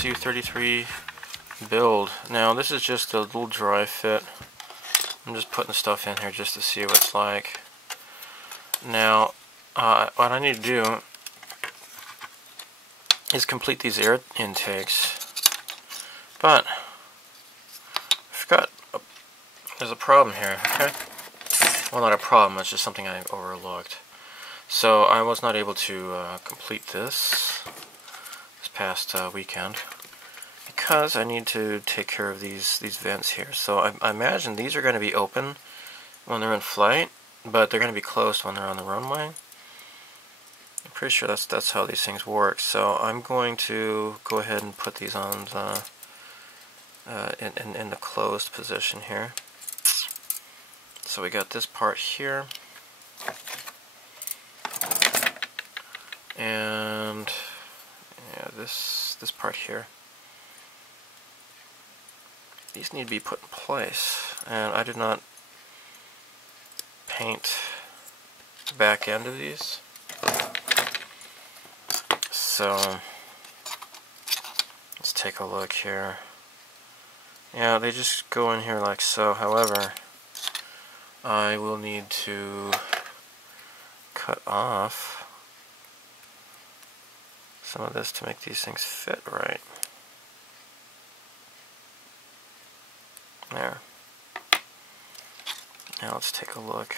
Su-33 build. Now this is just a little dry fit. I'm just putting stuff in here just to see what it's like. Now what I need to do is complete these air intakes, but I forgot there's a problem here. Okay, well, not a problem, it's just something I overlooked. So I was not able to complete this past weekend because I need to take care of these vents here. So I imagine these are going to be open when they're in flight, but they're going to be closed when they're on the runway. I'm pretty sure that's how these things work. So I'm going to go ahead and put these on the in the closed position here. So we got this part here, and yeah, this part here. These need to be put in place, and I did not paint the back end of these. So let's take a look here. Yeah, they just go in here like so. However, I will need to cut off some of this to make these things fit right. There. Now let's take a look.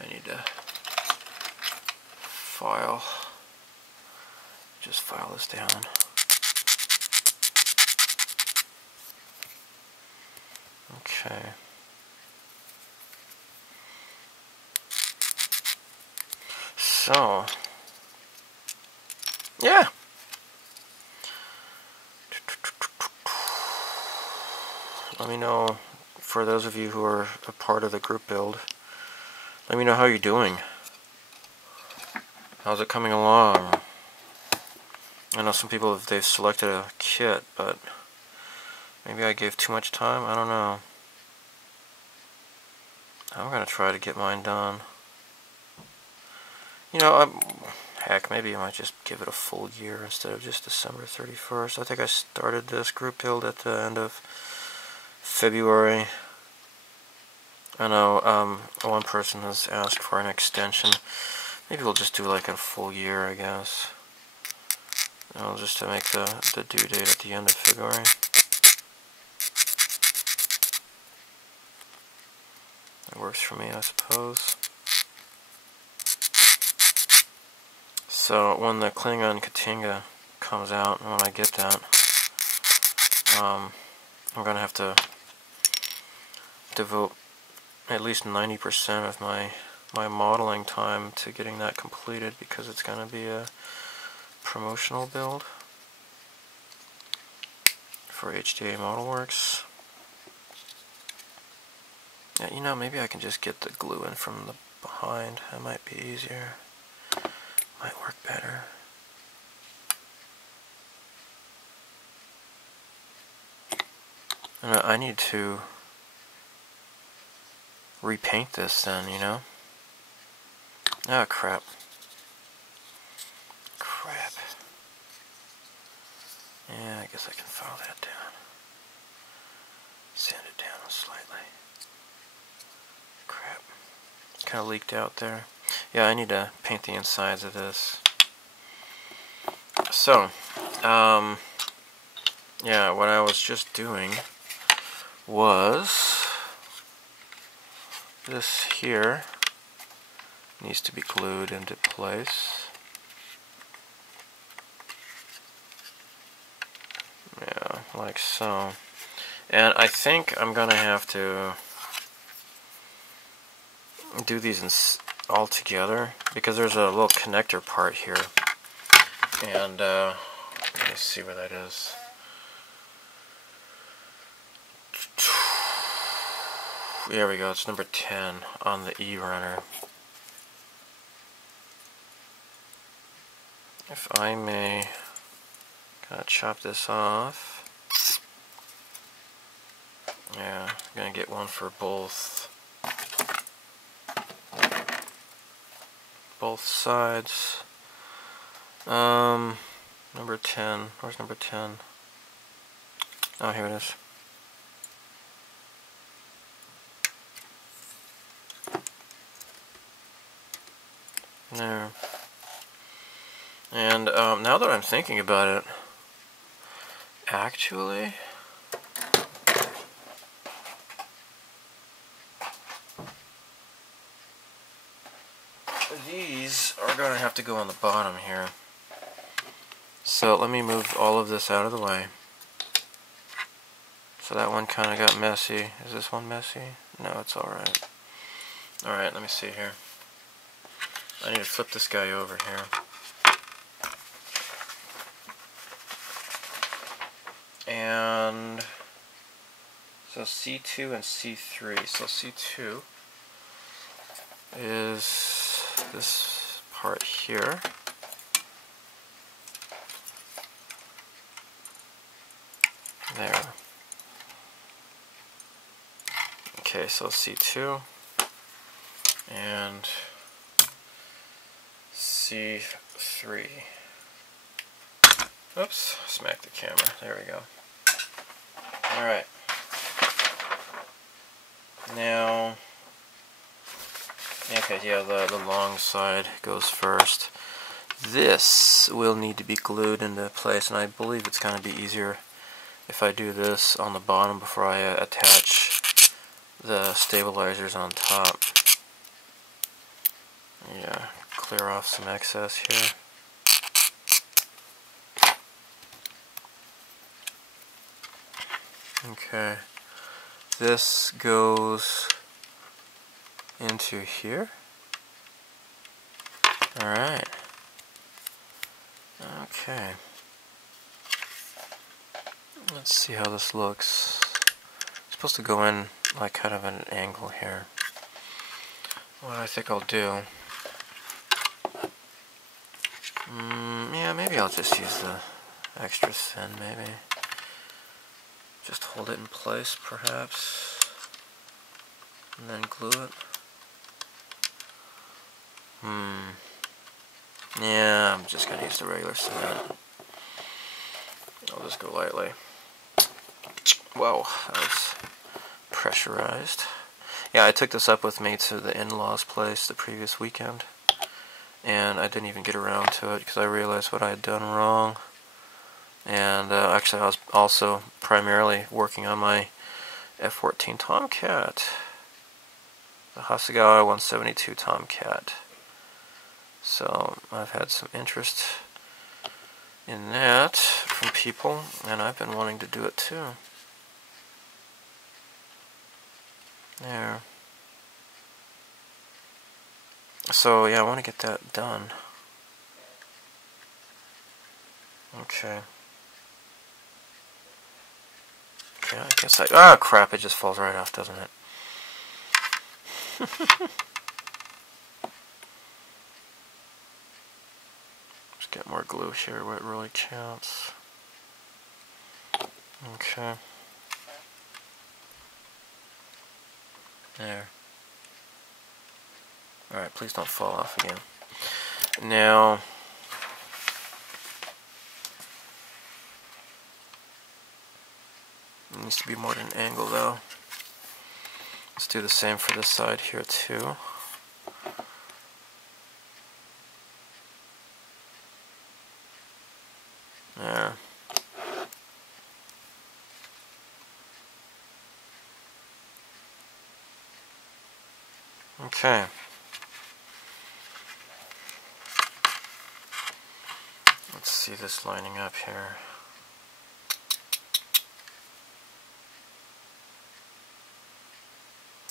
I need to just file this down. Okay. So, yeah. Let me know, for those of you who are a part of the group build, let me know how you're doing. How's it coming along? I know some people, they've selected a kit, but maybe I gave too much time, I don't know. I'm going to try to get mine done. You know, heck, maybe I might just give it a full year instead of just December 31st. I think I started this group build at the end of February. I know one person has asked for an extension. Maybe we'll just do like a full year, I guess. You know, just to make the due date at the end of February. That works for me, I suppose. So when the Klingon Katinga comes out, and when I get that, I'm going to have to devote at least 90% of my modeling time to getting that completed, because it's going to be a promotional build for HDA ModelWorks. Yeah, you know, maybe I can just get the glue in from the behind. That might be easier. Might work better. And I need to repaint this then, you know? Ah, crap. Crap. Yeah, I guess I can file that down. Sand it down slightly. Crap. Kind of leaked out there. Yeah, I need to paint the insides of this. So, yeah, what I was just doing was this here needs to be glued into place. Yeah, like so. And I think I'm gonna have to do these all together, because there's a little connector part here, and let me see where that is. There we go, it's number 10 on the E runner. If I may kind of chop this off. Yeah, I'm gonna get one for both. both sides. Number 10. Where's number 10? Oh, here it is. There. And now that I'm thinking about it, actually, these are going to have to go on the bottom here. So let me move all of this out of the way. So that one kind of got messy. Is this one messy? No, it's alright. Alright, let me see here. I need to flip this guy over here. And so C2 and C3. So C2 is this part here. There. Okay, so C2 and C3. Oops, smack the camera. There we go. Alright. Now, okay, yeah, the long side goes first. This will need to be glued into place, and I believe it's going to be easier if I do this on the bottom before I attach the stabilizers on top. Yeah, clear off some excess here. Okay, this goes into here. Alright. Okay. Let's see how this looks. It's supposed to go in like kind of an angle here. What I think I'll do, yeah, maybe I'll just use the extra thin, maybe. Just hold it in place, perhaps, and then glue it. Yeah, I'm just gonna use the regular cement. I'll just go lightly. Whoa, that was pressurized. Yeah, I took this up with me to the in-laws' place the previous weekend, and I didn't even get around to it because I realized what I had done wrong. And actually I was also primarily working on my F-14 Tomcat, the Hasegawa 172 Tomcat. So I've had some interest in that from people, and I've been wanting to do it too. There. So yeah, I want to get that done. Okay. Yeah, I guess ah, crap, it just falls right off, doesn't it? Just get more glue here where it really counts. Okay. There. Alright, please don't fall off again. Now, it needs to be more at an angle though. Let's do the same for this side here too. There. Okay. Let's see this lining up here.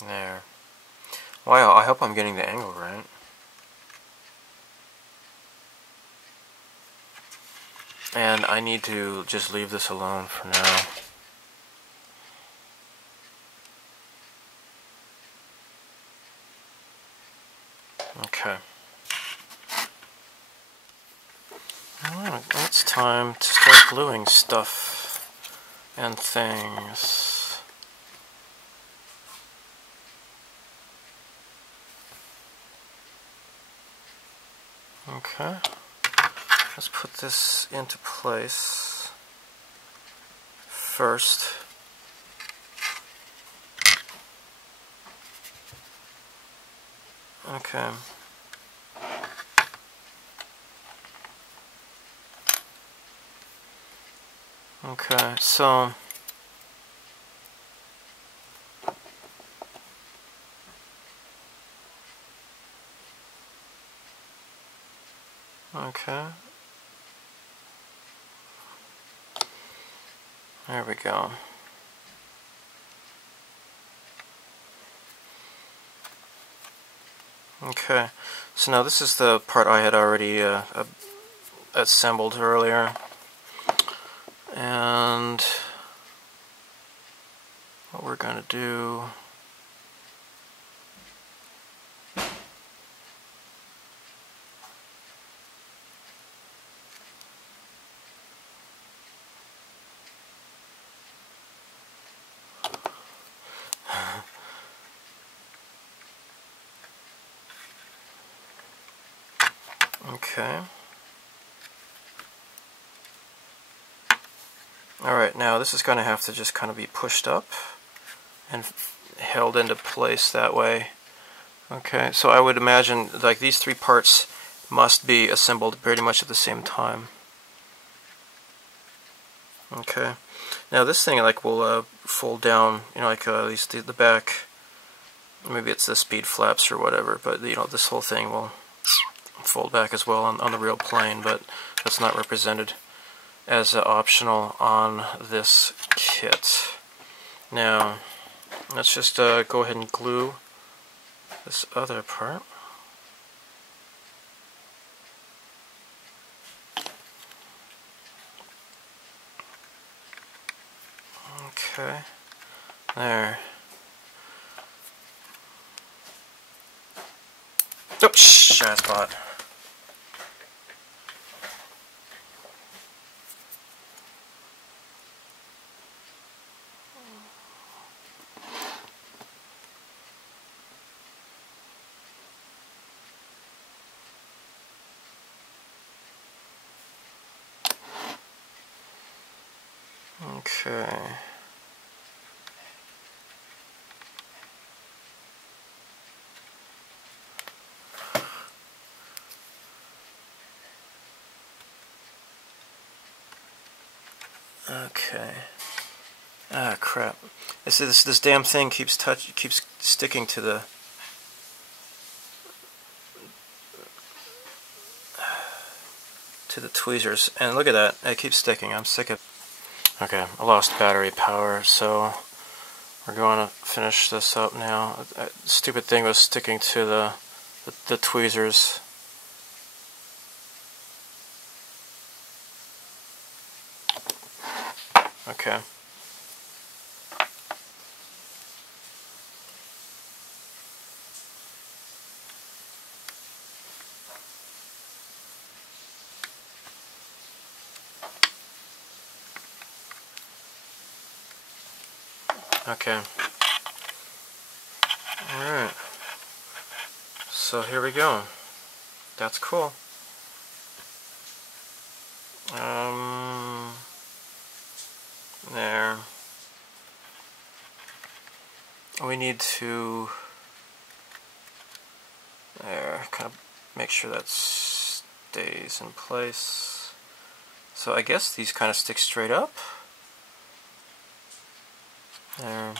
There. Wow, I hope I'm getting the angle right. And I need to just leave this alone for now. Okay. Well, it's time to start gluing stuff and things. Okay, let's put this into place first. Okay. Okay, so okay. There we go. Okay, so now this is the part I had already assembled earlier, and what we're going to do, okay. Alright, now this is going to have to just kind of be pushed up and held into place that way. Okay, so I would imagine like these three parts must be assembled pretty much at the same time. Okay, now this thing like will fold down, you know, like at least the back, maybe it's the speed flaps or whatever, but you know, this whole thing will fold back as well on the real plane, but that's not represented as optional on this kit. Now, let's just go ahead and glue this other part. Okay, there. Oops, shy spot. Okay. Okay. Ah, crap. This damn thing keeps sticking to the tweezers, and look at that. It keeps sticking. I'm sick of. Okay, I lost battery power, so we're going to finish this up now. Stupid thing was sticking to the tweezers. Okay. Okay. Alright. So here we go. That's cool. There. We need to there, kind of make sure that stays in place. So I guess these kind of stick straight up. There.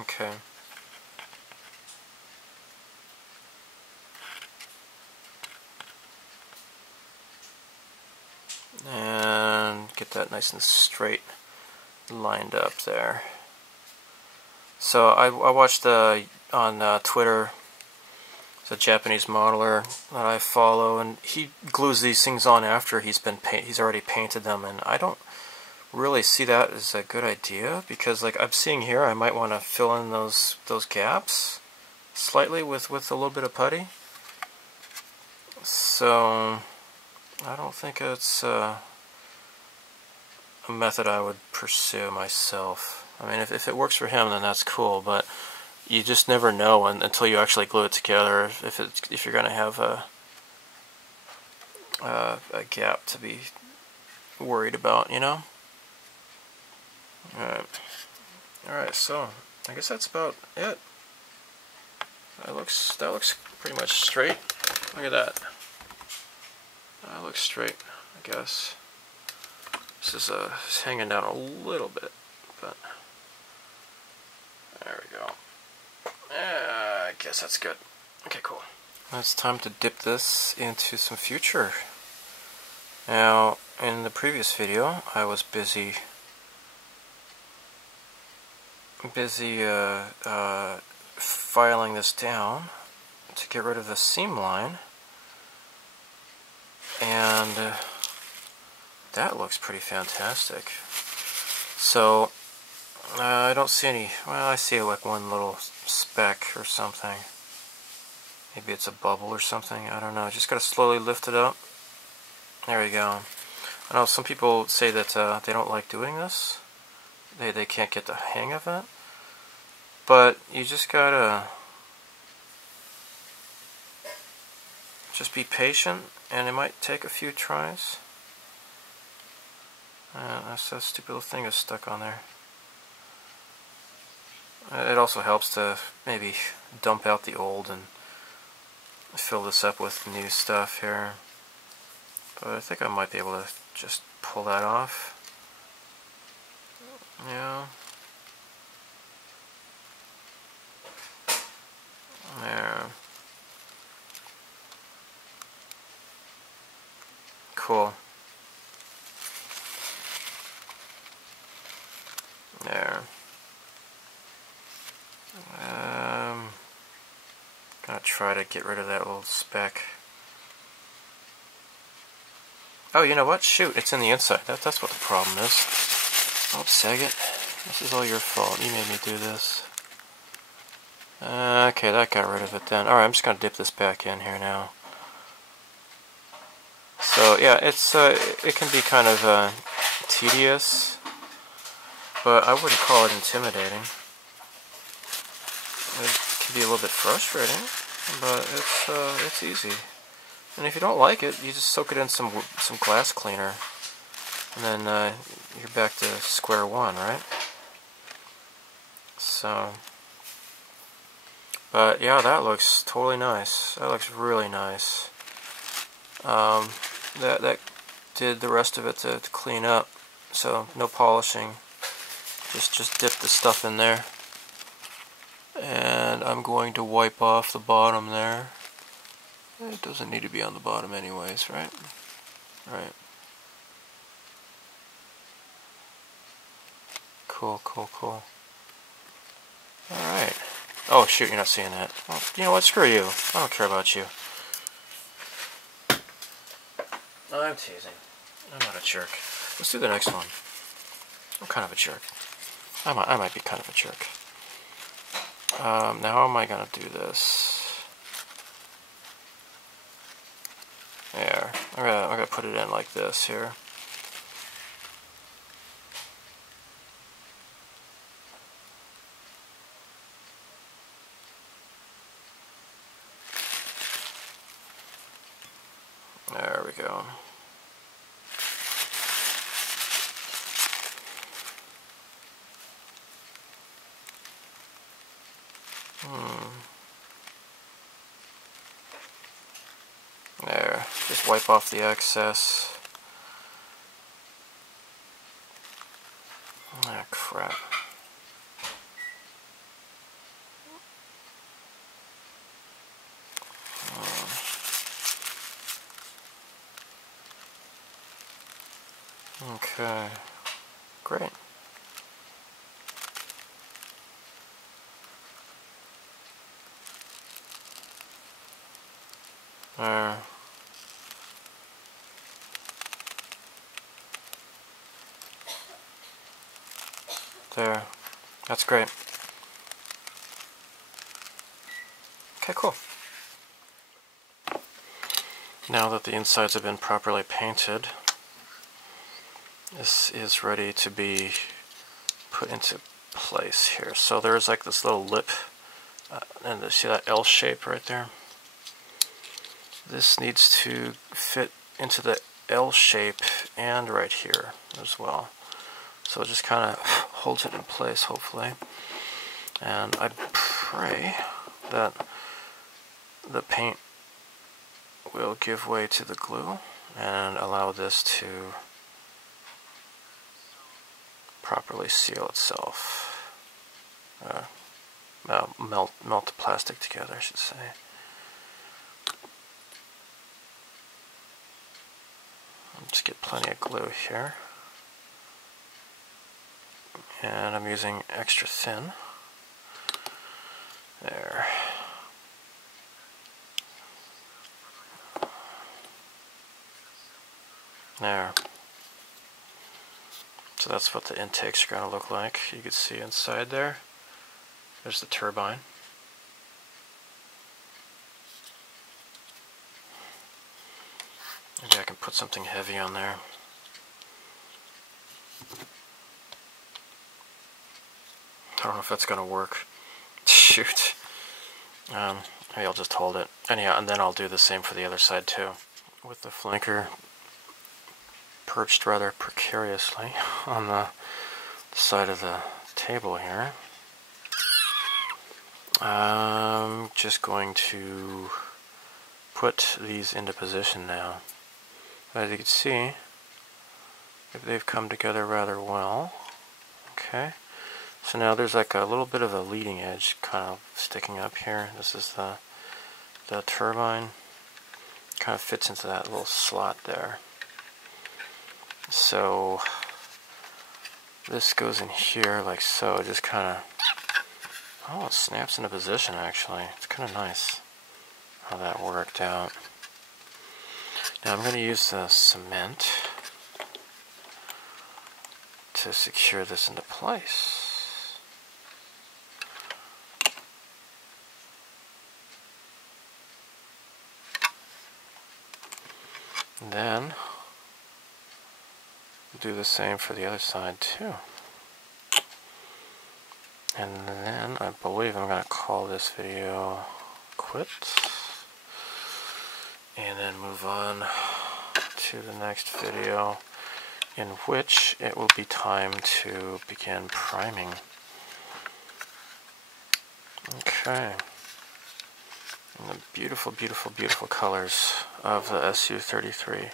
Okay. And get that nice and straight lined up there. So I watched on Twitter, it's a Japanese modeler that I follow, and he glues these things on after he's already painted them, and I don't really see that as a good idea, because like I'm seeing here, I might want to fill in those gaps slightly with a little bit of putty. So I don't think it's a method I would pursue myself. I mean, if it works for him, then that's cool, but you just never know until you actually glue it together if you're going to have a gap to be worried about, you know? Alright, so I guess that's about it. That looks pretty much straight. Look at that. That looks straight, I guess. This is it's hanging down a little bit, but there we go. I guess that's good. Okay, cool. Now it's time to dip this into some future. Now, in the previous video, I was busy filing this down to get rid of the seam line, and that looks pretty fantastic. So I don't see any, well, I see like one little speck or something. Maybe it's a bubble or something, I don't know. Just gotta slowly lift it up. There we go. I know some people say that they don't like doing this. They can't get the hang of it. But you just gotta just be patient, and it might take a few tries. That stupid little thing is stuck on there. It also helps to maybe dump out the old and fill this up with new stuff here. But I think I might be able to just pull that off. Yeah. There. Cool. There. Gonna try to get rid of that little speck. Oh, you know what? Shoot, it's in the inside. That's what the problem is. Oh, Saget, this is all your fault. You made me do this. Okay, that got rid of it then. Alright, I'm just gonna dip this back in here now. So, yeah, it can be kind of tedious, but I wouldn't call it intimidating. It can be a little bit frustrating, but it's easy. And if you don't like it, you just soak it in some glass cleaner, and then you're back to square one, right? So, but yeah, that looks totally nice. That looks really nice. That did the rest of it to clean up. So no polishing. Just dip the stuff in there, and I'm going to wipe off the bottom there. It doesn't need to be on the bottom anyways, right? Right. Cool, cool, cool. Alright. Oh shoot, you're not seeing that. Well, you know what, screw you. I don't care about you. No, I'm teasing. I'm not a jerk. Let's do the next one. I'm kind of a jerk. I might be kind of a jerk. Now how am I gonna do this? There. I'm gonna put it in like this here. There we go. There. Just wipe off the excess. Ah, crap. Okay. Great. There. There. That's great. Okay, cool. Now that the insides have been properly painted, this is ready to be put into place here. So there's like this little lip and see that L shape right there? This needs to fit into the L shape and right here as well. So it just kind of holds it in place, hopefully. And I pray that the paint will give way to the glue and allow this to properly seal itself. Melt the plastic together, I should say. Just get plenty of glue here. And I'm using extra thin. There. There. So that's what the intakes are going to look like. You can see inside there. There's the turbine. Maybe I can put something heavy on there. I don't know if that's going to work. Shoot. Maybe I'll just hold it. Anyhow, and then I'll do the same for the other side too. With the flanker perched rather precariously on the side of the table here, I'm just going to put these into position now. As you can see, they've come together rather well. Okay. So now there's like a little bit of a leading edge kind of sticking up here. This is the turbine. Kind of fits into that little slot there. So this goes in here like so. Just kind of, oh, it snaps into position actually. It's kind of nice how that worked out. Now I'm going to use the cement to secure this into place. And then do the same for the other side too. And then I believe I'm going to call this video quits and then move on to the next video, in which it will be time to begin priming. Okay. And the beautiful, beautiful, beautiful colors of the Su-33.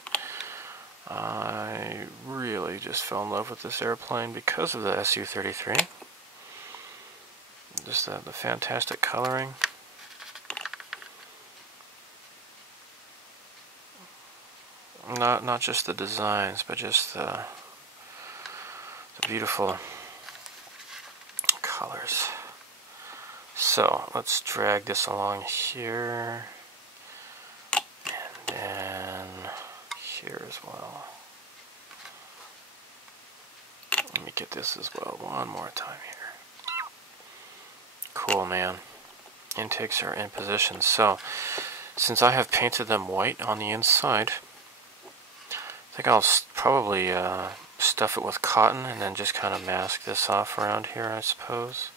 I really just fell in love with this airplane because of the Su-33. Just the fantastic coloring. Not just the designs, but just the beautiful colors. So let's drag this along here, and then here as well. Let me get this as well one more time here. Cool, man. Intakes are in position. So since I have painted them white on the inside, I think I'll probably stuff it with cotton and then just kind of mask this off around here, I suppose.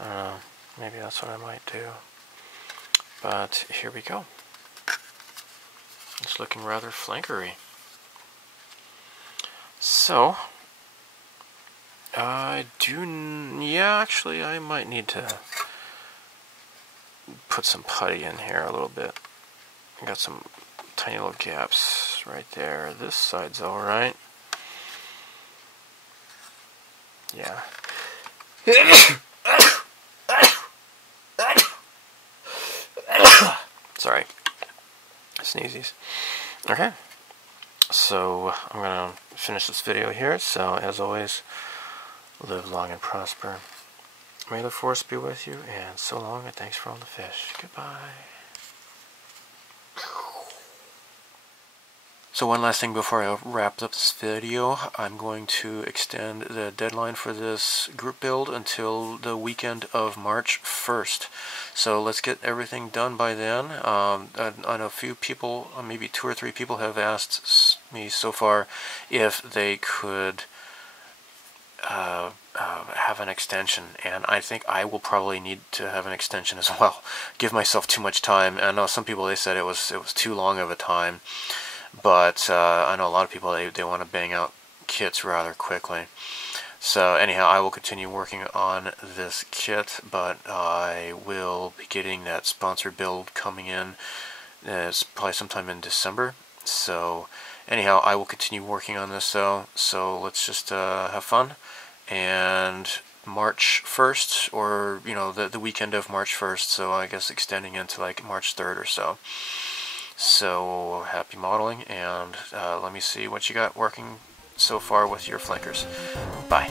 I don't know. Maybe that's what I might do. But here we go. It's looking rather flankery. So, actually I might need to put some putty in here a little bit. I got some tiny little gaps right there. This side's alright. Yeah. Sorry. Sneezies. Okay. So I'm going to finish this video here. So as always, live long and prosper. May the force be with you, and so long, and thanks for all the fish. Goodbye. So one last thing before I wrap up this video, I'm going to extend the deadline for this group build until the weekend of March 1st. So let's get everything done by then. I know a few people, maybe 2 or 3 people have asked me so far if they could have an extension, and I think I will probably need to have an extension as well. Give myself too much time. I know some people, they said it was too long of a time, but I know a lot of people, they want to bang out kits rather quickly. So anyhow, I will continue working on this kit, but I will be getting that sponsored build coming in. It's probably sometime in December. So anyhow, I will continue working on this though. So let's just have fun. And March 1st, or you know, the weekend of March 1st, so I guess extending into like March 3rd or so. So happy modeling, and let me see what you got working so far with your flankers. Bye.